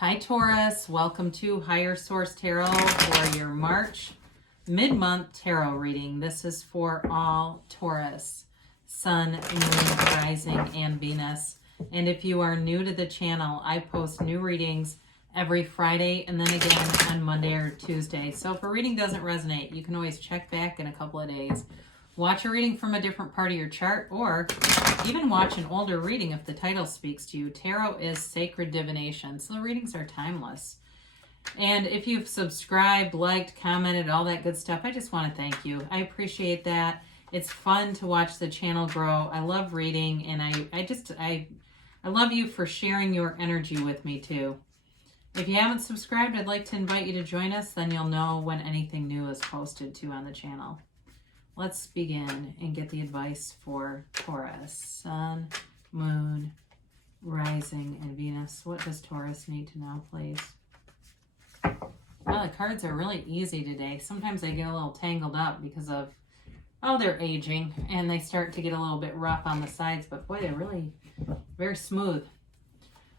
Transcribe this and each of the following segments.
Hi Taurus, welcome to Higher Source Tarot for your March mid-month tarot reading. This is for all Taurus, Sun, Moon, Rising, and Venus. And if you are new to the channel, I post new readings every Friday and then again on Monday or Tuesday. So if a reading doesn't resonate, you can always check back in a couple of days. Watch a reading from a different part of your chart, or even watch an older reading if the title speaks to you. Tarot is sacred divination, so the readings are timeless. And if you've subscribed, liked, commented, all that good stuff, I just want to thank you. I appreciate that. It's fun to watch the channel grow. I love reading, and I love you for sharing your energy with me too. If you haven't subscribed, I'd like to invite you to join us. Then you'll know when anything new is posted too on the channel. Let's begin and get the advice for Taurus, Sun, Moon, Rising, and Venus. What does Taurus need to know, please? Well, the cards are really easy today. Sometimes they get a little tangled up because of, they're aging, and they start to get a little bit rough on the sides, but boy, they're really very smooth.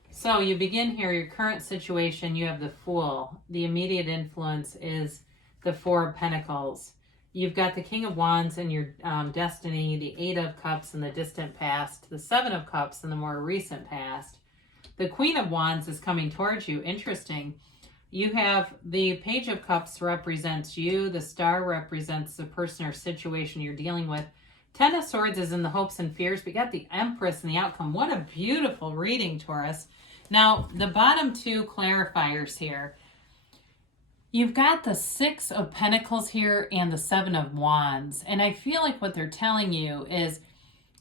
So you begin here, your current situation, you have the Fool. The immediate influence is the Four of Pentacles. You've got the King of Wands in your destiny, the Eight of Cups in the distant past, the Seven of Cups in the more recent past. The Queen of Wands is coming towards you. Interesting. You have the Page of Cups represents you. The Star represents the person or situation you're dealing with. Ten of Swords is in the hopes and fears. We got the Empress and the outcome. What a beautiful reading, Taurus. Now, the bottom two clarifiers here. You've got the Six of Pentacles here and the Seven of Wands. And I feel like what they're telling you is,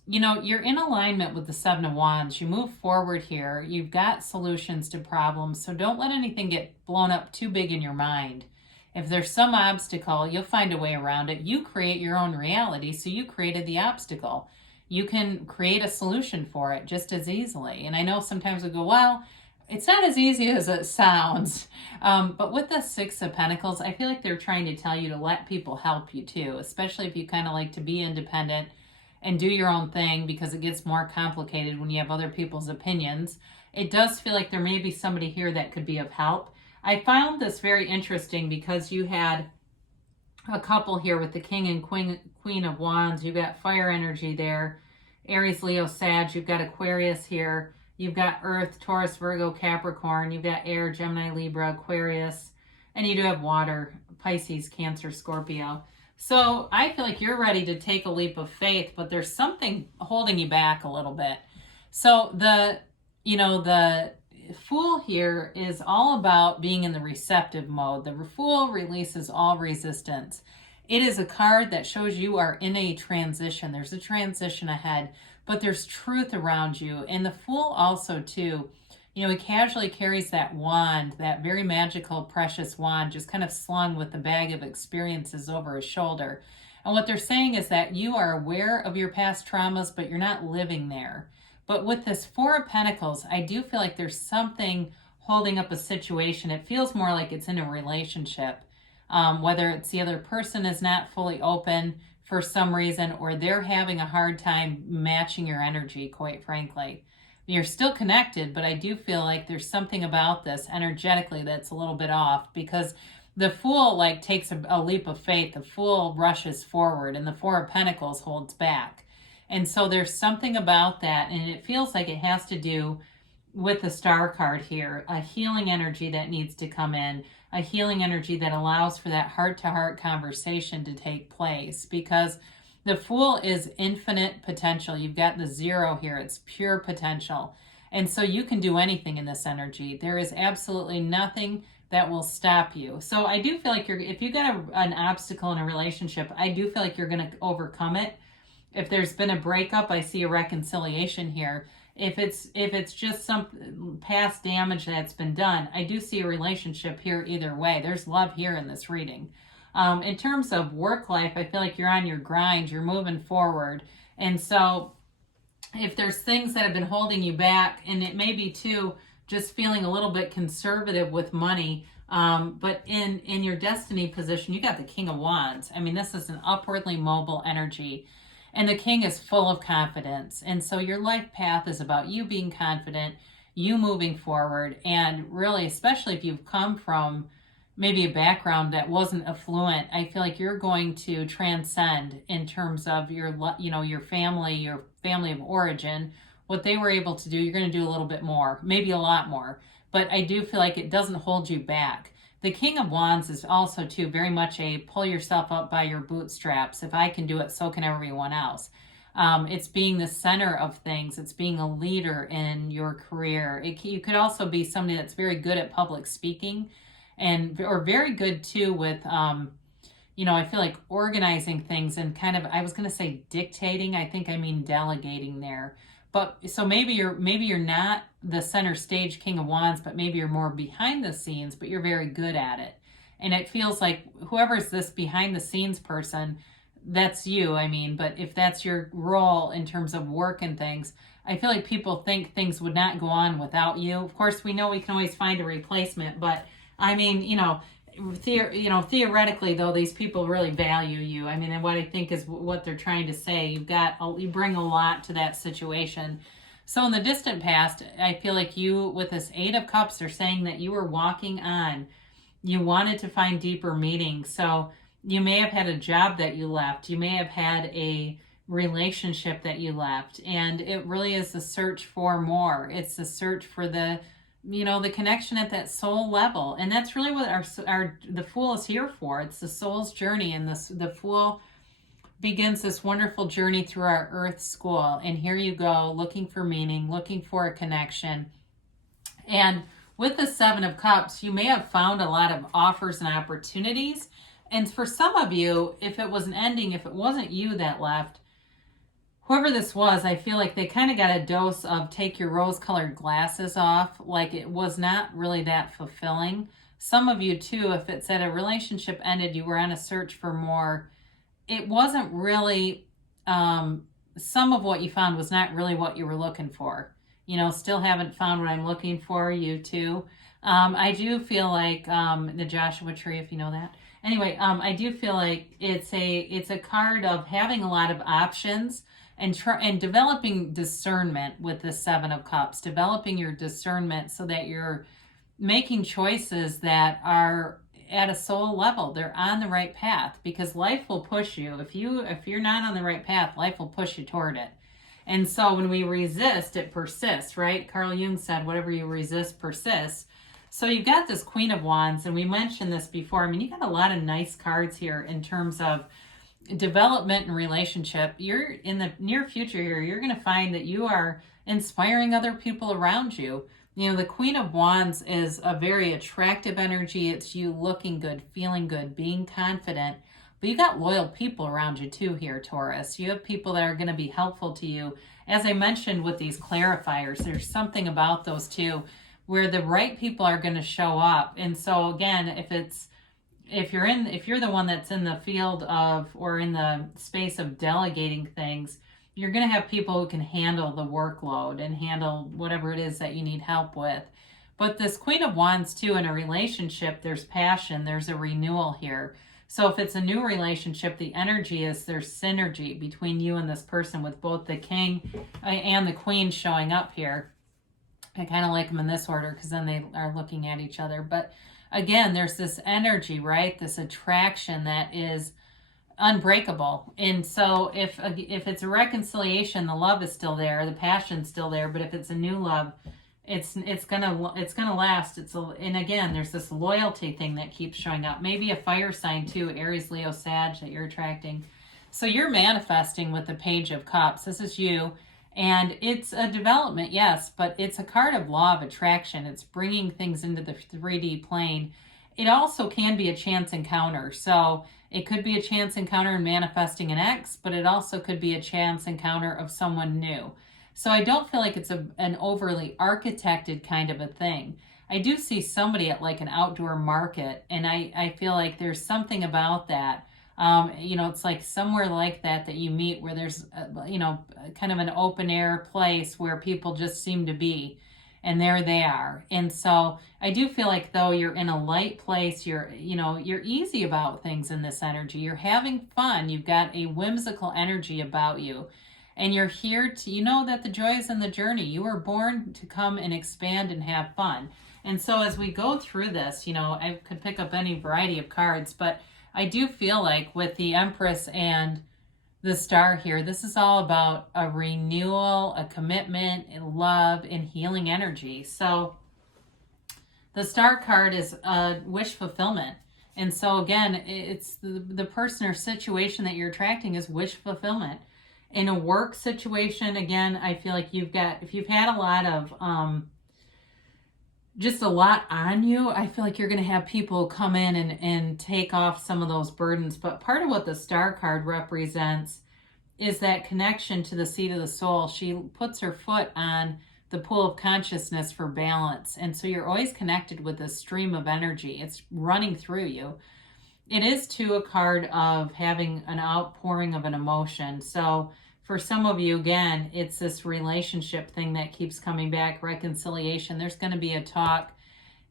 you're in alignment with the Seven of Wands. You move forward here. You've got solutions to problems. So don't let anything get blown up too big in your mind. If there's some obstacle, you'll find a way around it. You create your own reality, so you created the obstacle. You can create a solution for it just as easily. And I know sometimes we go, well, it's not as easy as it sounds. But with the Six of Pentacles, I feel like they're trying to tell you to let people help you too, especially if you kind of like to be independent and do your own thing, because it gets more complicated when you have other people's opinions. It does feel like there may be somebody here that could be of help. I found this very interesting because you had a couple here with the King and Queen of Wands. You've got fire energy there. Aries, Leo, Sag. You've got Aquarius here. You've got Earth, Taurus, Virgo, Capricorn. You've got Air, Gemini, Libra, Aquarius. And you do have water, Pisces, Cancer, Scorpio. So I feel like you're ready to take a leap of faith, but there's something holding you back a little bit. So the Fool here is all about being in the receptive mode. The Fool releases all resistance. It is a card that shows you are in a transition. There's a transition ahead, but there's truth around you. And the Fool also too, he casually carries that wand, that very magical, precious wand, just kind of slung with the bag of experiences over his shoulder. And what they're saying is that you are aware of your past traumas, but you're not living there. But with this Four of Pentacles, I do feel like there's something holding up a situation. It feels more like it's in a relationship, whether it's the other person is not fully open for some reason, or they're having a hard time matching your energy, quite frankly. You're still connected, but I do feel like there's something about this energetically that's a little bit off, because the Fool takes a leap of faith. The Fool rushes forward, and the Four of Pentacles holds back. And so there's something about that, and it feels like it has to do with the Star card here, a healing energy that needs to come in, a healing energy that allows for that heart-to-heart conversation to take place, because the Fool is infinite potential. You've got the Zero here. It's pure potential. And so you can do anything in this energy. There is absolutely nothing that will stop you. So I do feel like if you got an obstacle in a relationship, I do feel like you're going to overcome it. If there's been a breakup, I see a reconciliation here. If it's just some past damage that's been done, I do see a relationship here either way. There's love here in this reading. In terms of work life, I feel like you're on your grind, you're moving forward. And so if there's things that have been holding you back, and it may be too just feeling a little bit conservative with money, but in your destiny position, you got the King of Wands. I mean, this is an upwardly mobile energy. And the King is full of confidence. And so your life path is about you being confident, you moving forward. And really, especially if you've come from maybe a background that wasn't affluent, I feel like you're going to transcend in terms of your, your family of origin. What they were able to do, you're going to do a little bit more, maybe a lot more. But I do feel like it doesn't hold you back. The King of Wands is also, too, very much a pull yourself up by your bootstraps. If I can do it, so can everyone else. It's being the center of things. It's being a leader in your career. You could also be somebody that's very good at public speaking, or very good, too, with, I feel like organizing things and kind of, I was going to say dictating. I think I mean delegating there. But so maybe you're not the center stage King of Wands, but maybe you're more behind the scenes, but you're very good at it. And it feels like whoever's this behind the scenes person, that's you, but if that's your role in terms of work and things, I feel like people think things would not go on without you. Of course, we know we can always find a replacement, but theoretically, though, these people really value you. And what I think is what they're trying to say. You bring a lot to that situation. So in the distant past, I feel like you, with this Eight of Cups, are saying that you were walking on. You wanted to find deeper meaning. So you may have had a job that you left. You may have had a relationship that you left. And it really is the search for more. It's the search for the connection at that soul level. And that's really what the Fool is here for. It's the soul's journey. And the Fool begins this wonderful journey through our earth school. And here you go, looking for meaning, looking for a connection. And with the Seven of Cups, you may have found a lot of offers and opportunities. And for some of you, if it was an ending, if it wasn't you that left, whoever this was, I feel like they kind of got a dose of take your rose-colored glasses off. Like it was not really that fulfilling. Some of you, too, if it said a relationship ended, you were on a search for more. It wasn't really, some of what you found was not really what you were looking for. Still haven't found what I'm looking for, you too. I do feel like the Joshua tree, if you know that. Anyway, I do feel like it's a card of having a lot of options and developing discernment with the Seven of Cups, developing your discernment so that you're making choices that are at a soul level. They're on the right path, because life will push you. If you're not on the right path, life will push you toward it. And so when we resist, it persists, right? Carl Jung said, whatever you resist persists. So you've got this Queen of Wands, and we mentioned this before. You got a lot of nice cards here in terms of development and relationship. You're in the near future here, you're going to find that you are inspiring other people around you. The Queen of Wands is a very attractive energy. It's you looking good, feeling good, being confident. But you got loyal people around you too here, Taurus. You have people that are going to be helpful to you. As I mentioned with these clarifiers, there's something about those two where the right people are going to show up. And so again, if you're the one that's in the field of, or in the space of delegating things, you're going to have people who can handle the workload and handle whatever it is that you need help with. But this Queen of Wands too, in a relationship, there's passion, there's a renewal here. So if it's a new relationship, the energy is there's synergy between you and this person, with both the King and the Queen showing up here. I kind of like them in this order because then they are looking at each other. But again, there's this energy, right? This attraction that is unbreakable. And so if it's a reconciliation, the love is still there, the passion's still there. But if it's a new love, it's gonna last. And again, there's this loyalty thing that keeps showing up. Maybe a fire sign too, Aries, Leo, Sag, that you're attracting. So you're manifesting with the Page of Cups. This is you. And it's a development, yes, but it's a card of law of attraction. It's bringing things into the 3D plane. It also can be a chance encounter. So it could be a chance encounter in manifesting an ex, but it also could be a chance encounter of someone new. So I don't feel like it's an overly architected kind of a thing. I do see somebody at like an outdoor market, and I feel like there's something about that. It's like somewhere like that you meet where there's, kind of an open air place where people just seem to be, and there they are. And so I do feel like though you're in a light place, you're easy about things in this energy. You're having fun. You've got a whimsical energy about you. And you're here to, you know that the joy is in the journey. You were born to come and expand and have fun. And so as we go through this, you know, I could pick up any variety of cards, but I do feel like with the Empress and the Star here, this is all about a renewal, a commitment, and love, and healing energy. So the Star card is wish fulfillment. And so again, it's the person or situation that you're attracting is wish fulfillment. In a work situation, again, I feel like if you've had a lot of, just a lot on you, I feel like you're going to have people come in and take off some of those burdens. But part of what the Star card represents is that connection to the seat of the soul. She puts her foot on the pool of consciousness for balance. And so you're always connected with this stream of energy. It's running through you. It is too a card of having an outpouring of an emotion. So for some of you, again, it's this relationship thing that keeps coming back, reconciliation. There's going to be a talk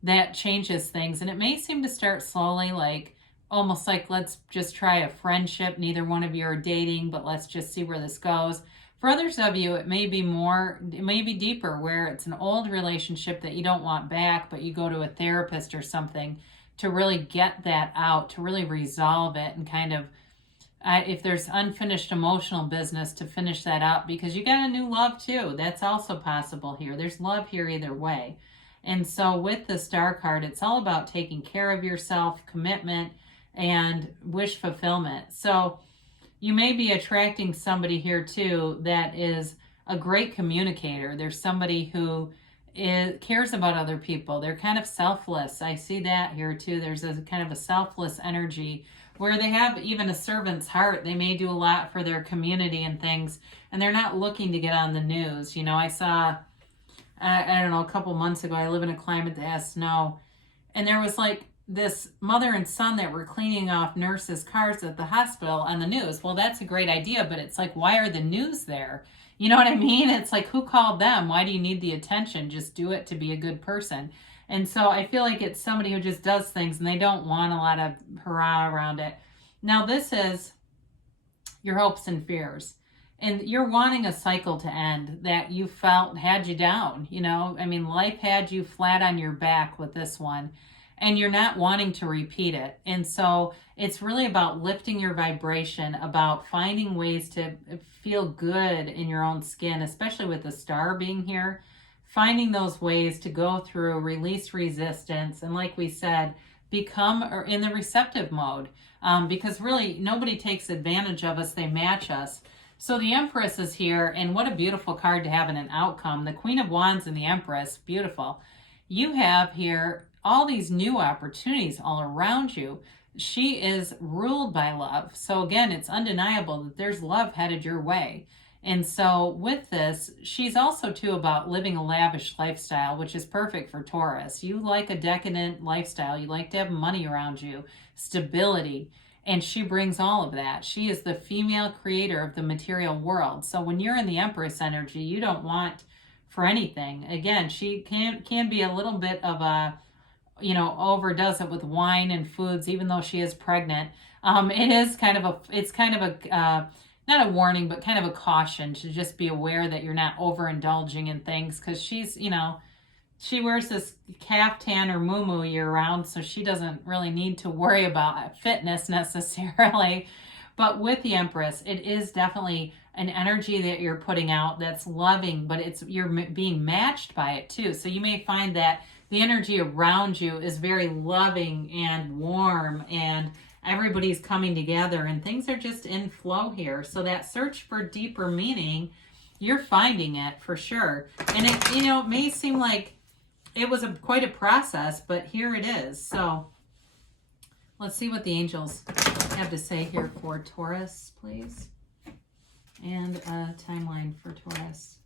that changes things. And it may seem to start slowly, like almost like, let's just try a friendship. Neither one of you are dating, but let's just see where this goes. For others of you, it may be deeper, where it's an old relationship that you don't want back, but you go to a therapist or something to really get that out, to really resolve it, and kind of, if there's unfinished emotional business, to finish that up, because you got a new love too. That's also possible here. There's love here either way. And so with the Star card, it's all about taking care of yourself, commitment, and wish fulfillment. So you may be attracting somebody here too that is a great communicator. There's somebody who cares about other people. They're kind of selfless. I see that here too. There's a kind of a selfless energy where they have even a servant's heart. They may do a lot for their community and things, and they're not looking to get on the news. You know, I saw, I don't know, a couple months ago, I live in a climate that has snow, and there was like this mother and son that were cleaning off nurses' cars at the hospital on the news. Well, that's a great idea, but it's like, why are the news there? You know what I mean? It's like, who called them? Why do you need the attention? Just do it to be a good person. And so I feel like it's somebody who just does things and they don't want a lot of hurrah around it. Now, this is your hopes and fears. And you're wanting a cycle to end that you felt had you down. You know, I mean, life had you flat on your back with this one, and you're not wanting to repeat it. And so it's really about lifting your vibration, about finding ways to feel good in your own skin, especially with the Star being here, finding those ways to go through, release resistance, and like we said, become in the receptive mode, because really nobody takes advantage of us, they match us. So the Empress is here, and what a beautiful card to have in an outcome. The Queen of Wands and the Empress, beautiful. You have here all these new opportunities all around you. She is ruled by love. So again, it's undeniable that there's love headed your way. And so with this, she's also too about living a lavish lifestyle, which is perfect for Taurus. You like a decadent lifestyle. You like to have money around you, stability. And she brings all of that. She is the female creator of the material world. So when you're in the Empress energy, you don't want for anything. Again, she can be a little bit of a, you know, overdoes it with wine and foods, even though she is pregnant. It is kind of a, not a warning, but kind of a caution to just be aware that you're not overindulging in things, because she's, you know, she wears this caftan or muumuu year round, so she doesn't really need to worry about fitness necessarily. But with the Empress, it is definitely an energy that you're putting out that's loving, but you're being matched by it too. So you may find that the energy around you is very loving and warm, and everybody's coming together, and things are just in flow here. So that search for deeper meaning, you're finding it for sure. And it, you know, it may seem like it was quite a process, but here it is. So let's see what the angels have to say here for Taurus, please. And a timeline for Taurus.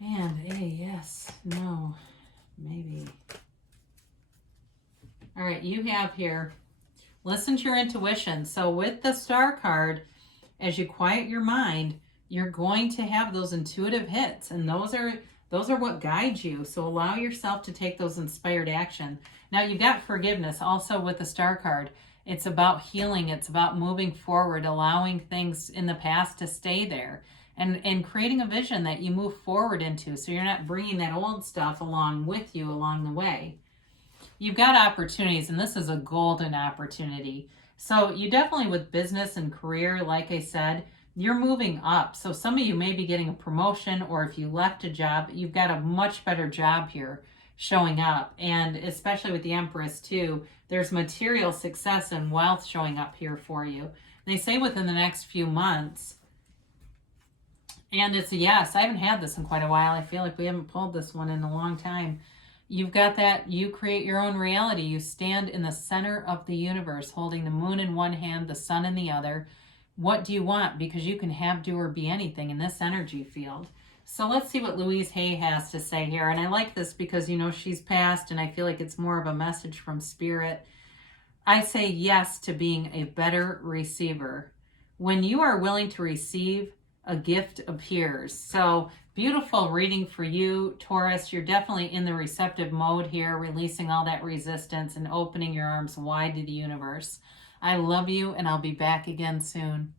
And a yes, no, maybe. All right, you have here, listen to your intuition. So with the Star card, as you quiet your mind, you're going to have those intuitive hits, and those are what guide you. So allow yourself to take those inspired action. Now you've got forgiveness also with the Star card. It's about healing. It's about moving forward, allowing things in the past to stay there, and creating a vision that you move forward into, so you're not bringing that old stuff along with you along the way. You've got opportunities, and this is a golden opportunity. So you definitely, with business and career, like I said, you're moving up. So some of you may be getting a promotion, or if you left a job, you've got a much better job here showing up. And especially with the Empress too, there's material success and wealth showing up here for you. They say within the next few months. And it's a yes. I haven't had this in quite a while. I feel like we haven't pulled this one in a long time. You've got that. You create your own reality. You stand in the center of the universe, holding the moon in one hand, the sun in the other. What do you want? Because you can have, do, or be anything in this energy field. So let's see what Louise Hay has to say here. And I like this because, you know, she's passed, and I feel like it's more of a message from Spirit. I say yes to being a better receiver. When you are willing to receive, a gift appears. So beautiful reading for you, Taurus. You're definitely in the receptive mode here, releasing all that resistance and opening your arms wide to the universe. I love you, and I'll be back again soon.